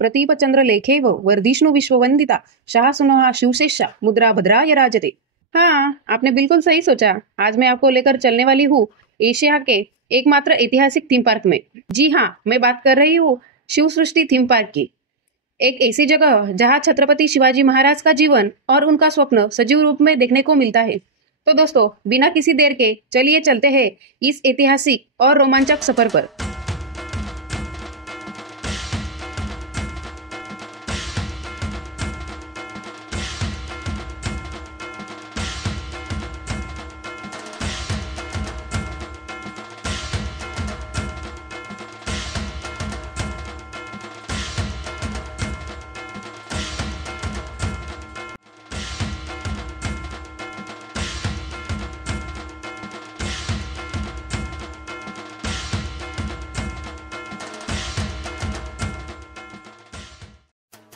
प्रतीपचंद्र लेखेव वर्धिष्णु विश्ववंदिता शाह सुनहा शिवशेषा मुद्रा भद्राय राजते। हाँ, आपने बिल्कुल सही सोचा। आज मैं आपको लेकर चलने वाली हूँ एशिया के एकमात्र ऐतिहासिक थीम पार्क में। जी हाँ, मैं बात कर रही हूँ शिव सृष्टि थीम पार्क की। एक ऐसी जगह जहाँ छत्रपति शिवाजी महाराज का जीवन और उनका स्वप्न सजीव रूप में देखने को मिलता है। तो दोस्तों, बिना किसी देर के चलिए चलते हैं इस ऐतिहासिक और रोमांचक सफर पर।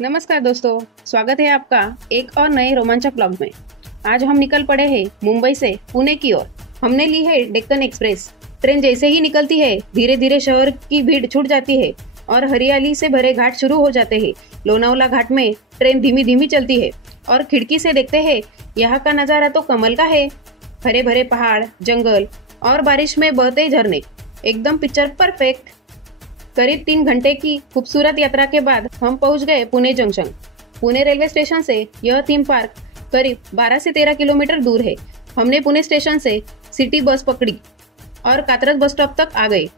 नमस्कार दोस्तों, स्वागत है आपका एक और नए रोमांचक ब्लॉग में। आज हम निकल पड़े हैं मुंबई से पुणे की ओर। हमने ली है डेक्कन एक्सप्रेस। ट्रेन जैसे ही निकलती है, धीरे धीरे शहर की भीड़ छूट जाती है और हरियाली से भरे घाट शुरू हो जाते हैं। लोनावला घाट में ट्रेन धीमी धीमी चलती है और खिड़की से देखते हैं, यहाँ का नजारा तो कमाल का है। हरे भरे पहाड़, जंगल और बारिश में बहते झरने, एकदम पिक्चर परफेक्ट। करीब 3 घंटे की खूबसूरत यात्रा के बाद हम पहुंच गए Pune junction. Pune railway station से यह थीम पार्क करीब 12 से 13 किलोमीटर दूर है। हमने पुणे स्टेशन से सिटी बस पकड़ी और कात्रज बस स्टॉप तक आ गए।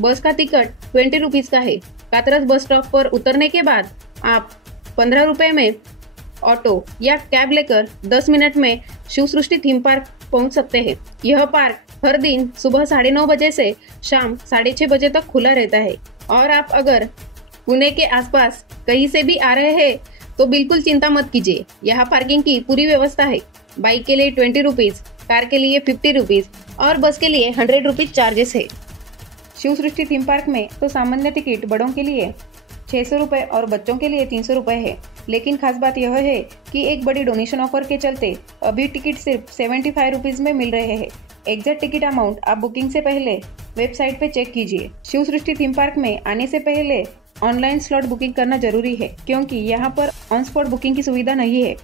बस का टिकट 20 रुपीज का है। कात्रज बस स्टॉप पर उतरने के बाद आप 15 रुपए में ऑटो या कैब लेकर 10 मिनट में शिव सृष्टि थीम पार्क पहुंच सकते हैं। यह पार्क हर दिन सुबह 9:30 बजे से शाम 6:30 बजे तक खुला रहता है। और आप अगर पुणे के आसपास कहीं से भी आ रहे हैं तो बिल्कुल चिंता मत कीजिए, यहाँ पार्किंग की पूरी व्यवस्था है। बाइक के लिए 20 रुपीज, कार के लिए 50 रुपीज और बस के लिए 100 रुपीज चार्जेस है। शिव सृष्टि थीम पार्क में तो सामान्य टिकट बड़ों के लिए 600 रुपये और बच्चों के लिए 300 रुपये है। लेकिन खास बात यह है कि एक बड़ी डोनेशन ऑफर के चलते अभी टिकट सिर्फ 75 रुपीज में मिल रहे हैं। एग्जैक्ट टिकट अमाउंट आप बुकिंग से पहले वेबसाइट पे चेक कीजिए। शिव सृष्टि थीम पार्क में आने से पहले ऑनलाइन स्लॉट बुकिंग करना जरूरी है, क्योंकि यहाँ पर ऑन स्पॉट बुकिंग की सुविधा नहीं है।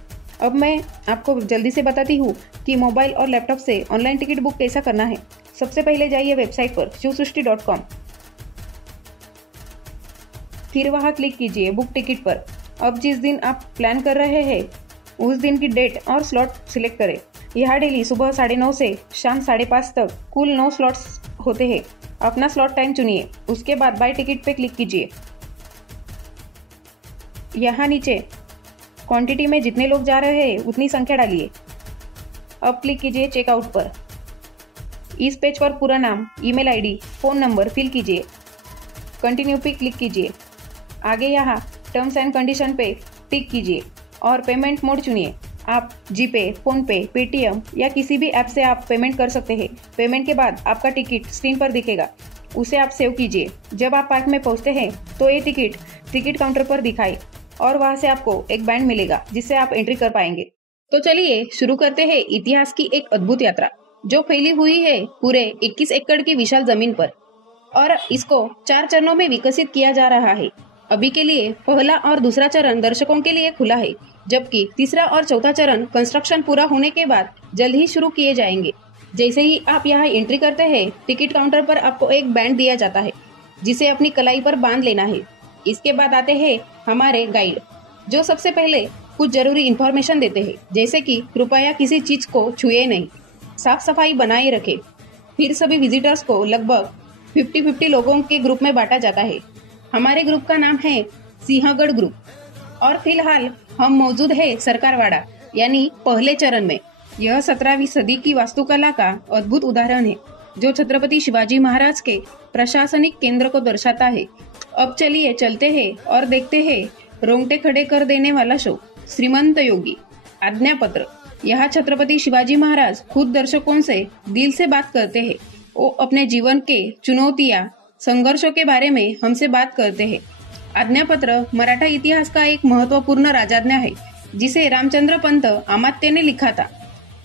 अब मैं आपको जल्दी से बताती हूँ कि मोबाइल और लैपटॉप से ऑनलाइन टिकट बुक कैसा करना है। सबसे पहले जाइए वेबसाइट पर shivsrishti.com। फिर वहाँ क्लिक कीजिए बुक टिकट पर। अब जिस दिन आप प्लान कर रहे हैं उस दिन की डेट और स्लॉट सिलेक्ट करें। यहाँ डेली सुबह 9:30 से शाम 5:30 तक कुल 9 स्लॉट्स होते हैं। अपना स्लॉट टाइम चुनिए, उसके बाद बाय टिकट पे क्लिक कीजिए। यहाँ नीचे क्वांटिटी में जितने लोग जा रहे हैं उतनी संख्या डालिए। अब क्लिक कीजिए चेकआउट पर। इस पेज पर पूरा नाम, email ID, phone number fill कीजिए। कंटिन्यू पे क्लिक कीजिए। आगे यहाँ टर्म्स एंड कंडीशन पे टिक कीजिए और पेमेंट मोड चुनिए। आप जीपे, फोन पे, पेटीएम या किसी भी ऐप से आप पेमेंट कर सकते हैं। पेमेंट के बाद आपका टिकट स्क्रीन पर दिखेगा, उसे आप सेव कीजिए। जब आप पार्क में पहुंचते हैं तो ये टिकट काउंटर पर दिखाए और वहां से आपको एक बैंड मिलेगा जिससे आप एंट्री कर पाएंगे। तो चलिए शुरू करते हैं इतिहास की एक अद्भुत यात्रा जो फैली हुई है पूरे 21 एकड़ की विशाल जमीन पर और इसको 4 चरणों में विकसित किया जा रहा है। अभी के लिए पहला और दूसरा चरण दर्शकों के लिए खुला है, जबकि तीसरा और चौथा चरण कंस्ट्रक्शन पूरा होने के बाद जल्द ही शुरू किए जाएंगे। जैसे ही आप यहाँ एंट्री करते हैं, टिकट काउंटर पर आपको एक बैंड दिया जाता है जिसे अपनी कलाई पर बांध लेना है। इसके बाद आते हैं हमारे गाइड, जो सबसे पहले कुछ जरूरी इंफॉर्मेशन देते हैं, जैसे कि कृपया किसी चीज को छुए नहीं, साफ सफाई बनाए रखें। फिर सभी विजिटर्स को लगभग 50-50 लोगों के ग्रुप में बांटा जाता है। हमारे ग्रुप का नाम है सिंहगढ़ ग्रुप और फिलहाल हम मौजूद है सरकारवाड़ा यानी पहले चरण में। यह 17वीं सदी की वास्तुकला का अद्भुत उदाहरण है जो छत्रपति शिवाजी महाराज के प्रशासनिक केंद्र को दर्शाता है। अब चलिए चलते हैं और देखते हैं रोंगटे खड़े कर देने वाला शो, श्रीमंत योगी आज्ञा पत्र। यहाँ छत्रपति शिवाजी महाराज खुद दर्शकों से दिल से बात करते हैं। वो अपने जीवन के चुनौतियां, संघर्षों के बारे में हमसे बात करते हैं। आज्ञा पत्र मराठा इतिहास का एक महत्वपूर्ण राजाज्ञा है जिसे रामचंद्र पंत अमात्य ने लिखा था,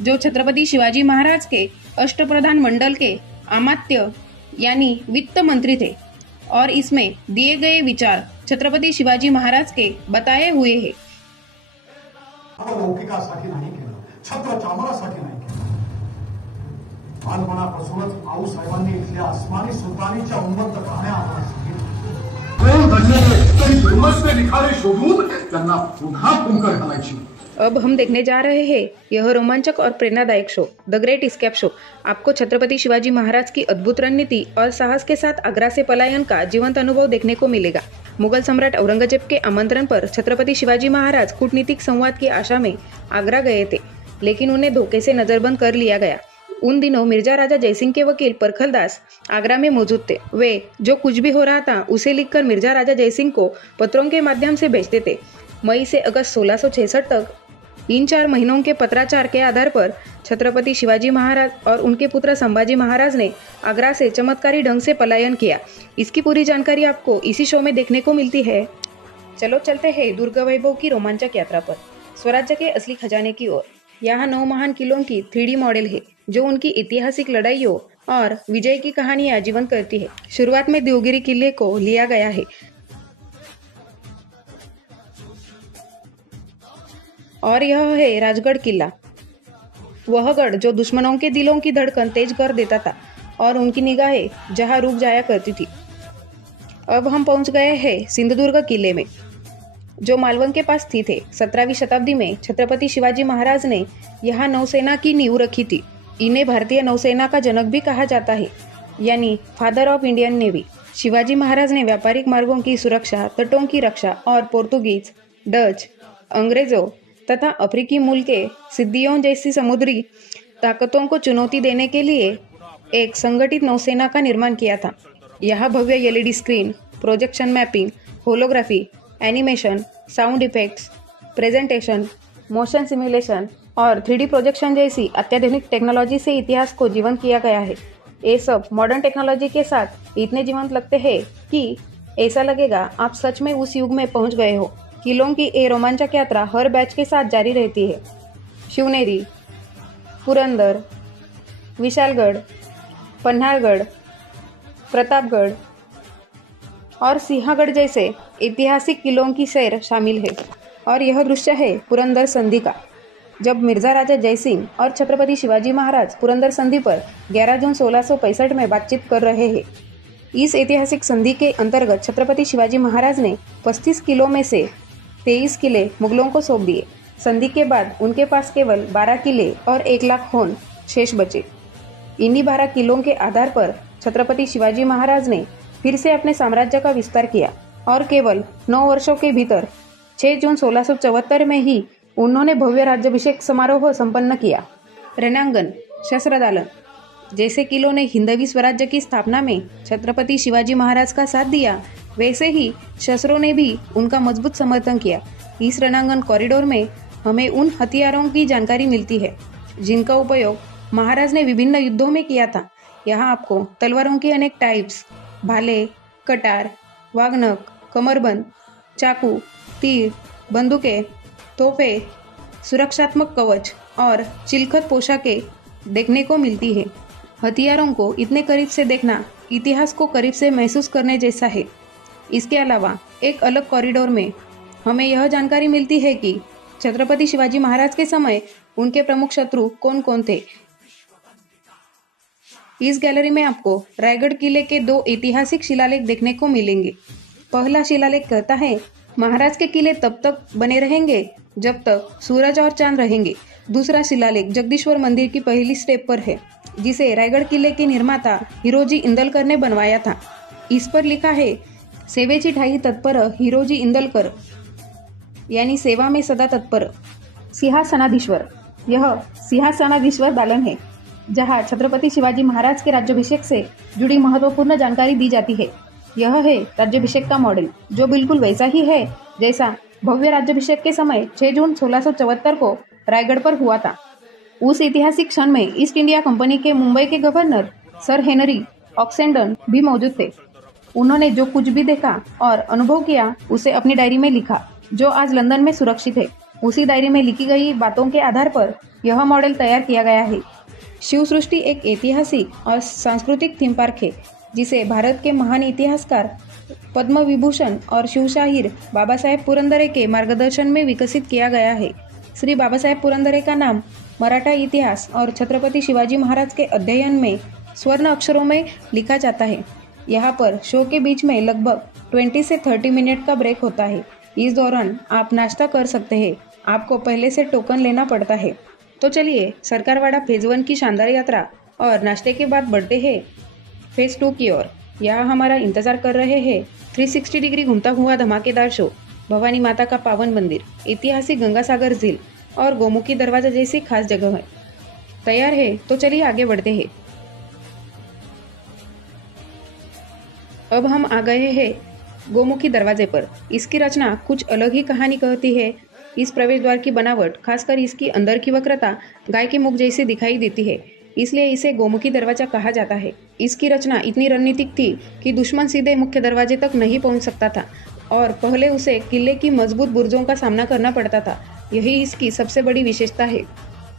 जो छत्रपति शिवाजी महाराज के अष्टप्रधान मंडल के अमात्य यानी वित्त मंत्री थे और इसमें दिए गए विचार छत्रपति शिवाजी महाराज के बताए हुए है। लौकिकासाठी नाही केलं, छत्र चामरासाठी नाही केलं. बालपणापासूनच आऊसाहेबांनी इथल्या आसमानी सुलतानीच्या उन्मत्त कहाण्या आम्हाला सांगितल्या. अब हम देखने जा रहे हैं यह रोमांचक और प्रेरणादायक show the great escape show. आपको छत्रपति शिवाजी महाराज की अद्भुत रणनीति और साहस के साथ आगरा से पलायन का जीवंत अनुभव देखने को मिलेगा। मुगल सम्राट औरंगजेब के आमंत्रण पर छत्रपति शिवाजी महाराज कूटनीतिक संवाद की आशा में आगरा गए थे, लेकिन उन्हें धोखे से नजरबंद कर लिया गया। उन दिनों मिर्जा राजा जयसिंह के वकील परखलदास आगरा में मौजूद थे। वे जो कुछ भी हो रहा था उसे लिखकर मिर्जा राजा जयसिंह को पत्रों के माध्यम से भेजते थे। मई से अगस्त 1666 तक इन 4 महीनों के पत्राचार के आधार पर छत्रपति शिवाजी महाराज और उनके पुत्र संभाजी महाराज ने आगरा से चमत्कारी ढंग से पलायन किया। इसकी पूरी जानकारी आपको इसी शो में देखने को मिलती है। चलो चलते हैं दुर्ग वैभव की रोमांचक यात्रा पर, स्वराज्य के असली खजाने की ओर। यहाँ 9 महान किलों की 3D मॉडल है जो उनकी ऐतिहासिक लड़ाइयों और विजय की कहानियां जीवंत करती है। शुरुआत में देवगिरी किले को लिया गया है और यह है राजगढ़ किला, वह गढ़ जो दुश्मनों के दिलों की धड़कन तेज कर देता था और उनकी निगाहें जहां रुक जाया करती थी। अब हम पहुंच गए हैं सिंधुदुर्ग किले में, जो मालवण के पास स्थित है। 17वीं शताब्दी में छत्रपति शिवाजी महाराज ने यहाँ नौसेना की नींव रखी थी। इन्हें भारतीय नौसेना का जनक भी कहा जाता है, यानी father of Indian navy. Shivaji Maharaj ने व्यापारिक मार्गों की सुरक्षा, तटों की रक्षा और पोर्तुगीज, डच, अंग्रेजों तथा अफ्रीकी मूल के सिद्दियों जैसी समुद्री ताकतों को चुनौती देने के लिए एक संगठित नौसेना का निर्माण किया था। यहाँ भव्य LED screen, projection mapping, holography, animation, sound effects, presentation, motion simulation और 3D प्रोजेक्शन जैसी अत्याधुनिक टेक्नोलॉजी से इतिहास को जीवंत किया गया है। ये सब मॉडर्न टेक्नोलॉजी के साथ इतने जीवंत लगते हैं कि ऐसा लगेगा आप सच में उस युग में पहुंच गए हो। किलों की ये रोमांचक यात्रा हर बैच के साथ जारी रहती है। शिवनेरी, पुरंदर, विशालगढ़, पन्हाड़गढ़, प्रतापगढ़ और सिंहगढ़ जैसे ऐतिहासिक किलों की सैर शामिल है। और यह दृश्य है पुरंदर संधि का, जब मिर्जा राजा जयसिंह और छत्रपति शिवाजी महाराज पुरंदर संधि पर 11 जून 1665 में बातचीत कर रहे हैं। इस ऐतिहासिक संधि के अंतर्गत छत्रपति शिवाजी महाराज ने 35 किलों में से 23 किले मुगलों को सौंप दिए। संधि के बाद उनके पास केवल 12 किले और 1 लाख खून शेष बचे। इन्हीं 12 किलों के आधार पर छत्रपति शिवाजी महाराज ने फिर से अपने साम्राज्य का विस्तार किया और केवल 9 वर्षों के भीतर 6 जून 1674 में ही उन्होंने भव्य राज्याभिषेक समारोह संपन्न किया। रणांगण, शस्त्रदालन जैसे किलों ने हिंदवी स्वराज्य की स्थापना में छत्रपति शिवाजी महाराज का साथ दिया, वैसे ही शस्त्रों ने भी उनका मजबूत समर्थन किया। इस रणांगण कॉरिडोर में हमें उन हथियारों की जानकारी मिलती है जिनका उपयोग महाराज ने विभिन्न युद्धों में किया था। यहाँ आपको तलवारों की अनेक टाइप्स, भाले, कटार, वागनक, कमरबंद, चाकू, तीर, बंदूकें, तोहफे, सुरक्षात्मक कवच और चिलखत पोशाकें देखने को मिलती है। हथियारों को इतने करीब से देखना इतिहास को करीब से महसूस करने जैसा है। इसके अलावा एक अलग कॉरिडोर में हमें यह जानकारी मिलती है कि छत्रपति शिवाजी महाराज के समय उनके प्रमुख शत्रु कौन कौन थे। इस गैलरी में आपको रायगढ़ किले के 2 ऐतिहासिक शिलालेख देखने को मिलेंगे। पहला शिलालेख कहता है, महाराज के किले तब तक बने रहेंगे जब तक सूरज और चांद रहेंगे। दूसरा शिलालेख जगदीश्वर मंदिर की पहली स्टेप पर है, जिसे रायगढ़ किले के निर्माता हिरोजी इंदलकर ने बनवाया था। इस पर लिखा है, सेवेची ठाई तत्पर हिरोजी इंदलकर, यानी सेवा में सदा तत्पर। सिंहासनाधीश्वर, यह सिंहासनाधीश्वर दालन है जहां छत्रपति शिवाजी महाराज के राज्याभिषेक से जुड़ी महत्वपूर्ण जानकारी दी जाती है। यह है राज्याभिषेक का मॉडल, जो बिल्कुल वैसा ही है जैसा भव्य राज्याभिषेक के समय 6 जून 1674 को रायगढ़ पर हुआ था। उस ऐतिहासिक क्षण में ईस्ट इंडिया कंपनी के मुंबई के गवर्नर सर हेनरी ऑक्सेंडन भी मौजूद थे। उन्होंने जो कुछ भी देखा और अनुभव किया उसे अपनी डायरी में लिखा, जो आज लंदन में सुरक्षित है। उसी डायरी में लिखी गई बातों के आधार पर यह मॉडल तैयार किया गया है। शिव सृष्टि एक ऐतिहासिक और सांस्कृतिक थीम पार्क है जिसे भारत के महान इतिहासकार पद्म विभूषण और शिवशाहीर बाबा साहेब पुरंदरे के मार्गदर्शन में विकसित किया गया है। श्री बाबा साहेब पुरंदरे का नाम मराठा इतिहास और छत्रपति शिवाजी महाराज के अध्ययन में स्वर्ण अक्षरों में लिखा जाता है। यहाँ पर शो के बीच में लगभग 20 से 30 मिनट का ब्रेक होता है। इस दौरान आप नाश्ता कर सकते हैं। आपको पहले से टोकन लेना पड़ता है। तो चलिए सरकारवाड़ा फेज 1 की शानदार यात्रा और नाश्ते के बाद बढ़ते हैं फेज 2 की ओर। यहाँ हमारा इंतजार कर रहे हैं 360 डिग्री घूमता हुआ धमाकेदार शो, भवानी माता का पावन मंदिर, ऐतिहासिक गंगा सागर झील और गोमुखी दरवाजा जैसी खास जगह है। तैयार है तो चलिए आगे बढ़ते हैं। अब हम आ गए हैं गोमुखी दरवाजे पर। इसकी रचना कुछ अलग ही कहानी कहती है। इस प्रवेश द्वार की बनावट, खासकर इसकी अंदर की वक्रता, गाय के मुख जैसी दिखाई देती है, इसलिए इसे गोमुखी दरवाजा कहा जाता है। इसकी रचना इतनी रणनीतिक थी कि दुश्मन सीधे मुख्य दरवाजे तक नहीं पहुंच सकता था और पहले उसे किले की मजबूत बुर्जों का सामना करना पड़ता था। यही इसकी सबसे बड़ी विशेषता है।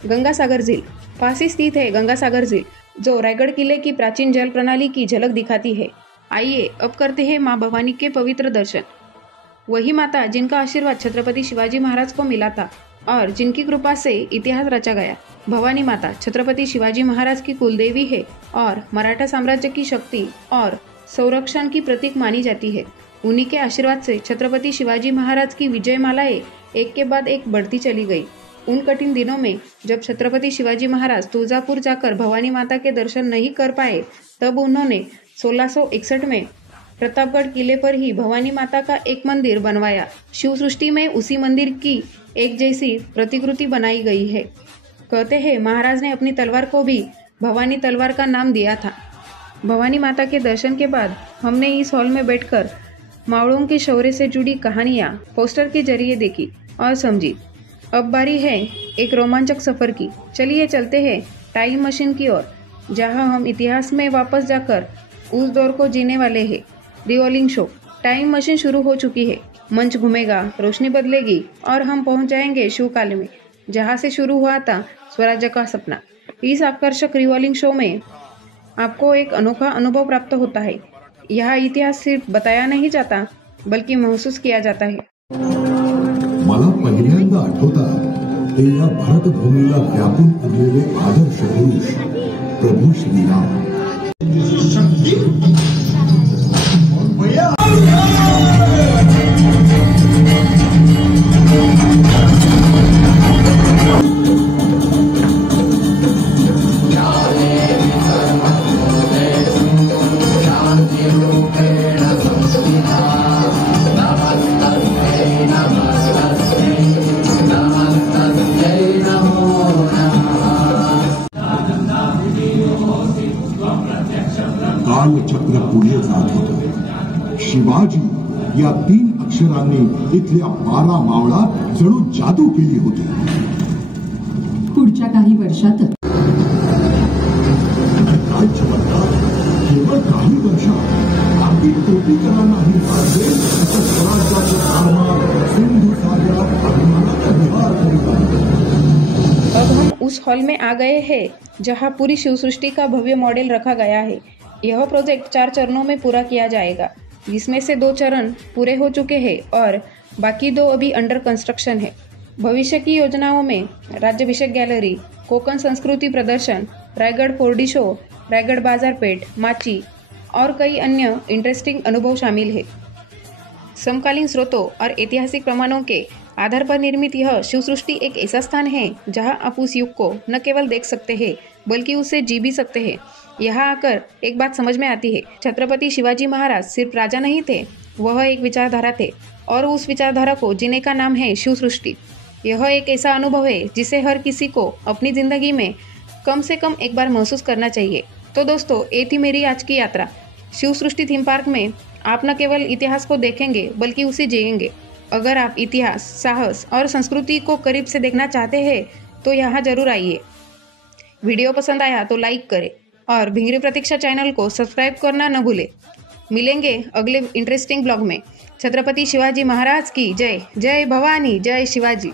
गंगा सागर झील पास ही स्थित है। गंगा सागर झील जो रायगढ़ किले की प्राचीन जल प्रणाली की झलक दिखाती है। आइए अब करते हैं माँ भवानी के पवित्र दर्शन। वही माता जिनका आशीर्वाद छत्रपति शिवाजी महाराज को मिला था और जिनकी कृपा से इतिहास रचा गया। भवानी माता छत्रपति शिवाजी महाराज की कुलदेवी है और मराठा साम्राज्य की शक्ति और संरक्षण की प्रतीक मानी जाती है। उन्हीं के आशीर्वाद से छत्रपति शिवाजी महाराज की विजय मालाएं एक के बाद एक बढ़ती चली गई। उन कठिन दिनों में जब छत्रपति शिवाजी महाराज तुळजापुर जाकर भवानी माता के दर्शन नहीं कर पाए, तब उन्होंने 1661 में प्रतापगढ़ किले पर ही भवानी माता का एक मंदिर बनवाया। शिव सृष्टि में उसी मंदिर की एक जैसी प्रतिकृति बनाई गई है। कहते हैं महाराज ने अपनी तलवार को भी भवानी तलवार का नाम दिया था। भवानी माता के दर्शन के बाद हमने इस हॉल में बैठकर मावड़ों के शौर्य से जुड़ी कहानियां पोस्टर के जरिए देखी और समझी। अब बारी है एक रोमांचक सफर की। चलिए चलते हैं टाइम मशीन की ओर, जहां हम इतिहास में वापस जाकर उस दौर को जीने वाले हैं। Revolving show. टाइम मशीन शुरू हो चुकी है। मंच घूमेगा, रोशनी बदलेगी और हम पहुंच जाएंगे शिवकाल में, जहां से शुरू हुआ था स्वराज्य का सपना। इस आकर्षक रिवॉल्विंग शो में आपको एक अनोखा अनुभव प्राप्त होता है। यह इतिहास सिर्फ बताया नहीं जाता, बल्कि महसूस किया जाता है। मला पहिल्यांदा आठवतात ते या भारतभूमीला व्यापून उरलेले आदर्श पुरुष प्रभू श्रीराम। कालचक्र पुढे जात होतं। शिवाजी या 3 अक्षरांनी इथल्या 12 मावळात जणू जादू केली होती। पुढच्या काही वर्षात काय चमत्कार! केवळ काही वर्षात अगदी टोपीकरांनाही भाजले असं स्वराज्याचं आरमार सिंधू सागरात अभिमानाचा विहार करीत आहे। अब हम उस हॉल में आ गए हैं जहां पूरी शिवसृष्टि का भव्य मॉडल रखा गया है। यह प्रोजेक्ट 4 चरणों में पूरा किया जाएगा, जिसमें से 2 चरण पूरे हो चुके हैं और बाकी 2 अभी अंडर कंस्ट्रक्शन है। भविष्य की योजनाओं में राज्याभिषेक गैलरी, कोकण संस्कृति प्रदर्शन, रायगढ़ 4D शो, रायगढ़ बाजार पेठ, माची और कई अन्य इंटरेस्टिंग अनुभव शामिल है। समकालीन स्रोतों और ऐतिहासिक प्रमाणों के आधार पर निर्मित यह शिवसृष्टि एक ऐसा स्थान है जहां आप उस युग को न केवल देख सकते हैं, बल्कि उसे जी भी सकते हैं। यहाँ आकर एक बात समझ में आती है, छत्रपति शिवाजी महाराज सिर्फ राजा नहीं थे, वह एक विचारधारा थे और उस विचारधारा को जीने का नाम है शिव सृष्टि। यह एक ऐसा अनुभव है जिसे हर किसी को अपनी जिंदगी में कम से कम एक बार महसूस करना चाहिए। तो दोस्तों, ये थी मेरी आज की यात्रा। शिव सृष्टि थीम पार्क में आप न केवल इतिहास को देखेंगे बल्कि उसे जिएंगे। अगर आप इतिहास, साहस और संस्कृति को करीब से देखना चाहते हैं तो यहाँ जरूर आइए। वीडियो पसंद आया तो लाइक करें और भिंगरी प्रतीक्षा चैनल को सब्सक्राइब करना न भूलें। मिलेंगे अगले इंटरेस्टिंग ब्लॉग में। छत्रपति शिवाजी महाराज की जय। जय भवानी, जय शिवाजी।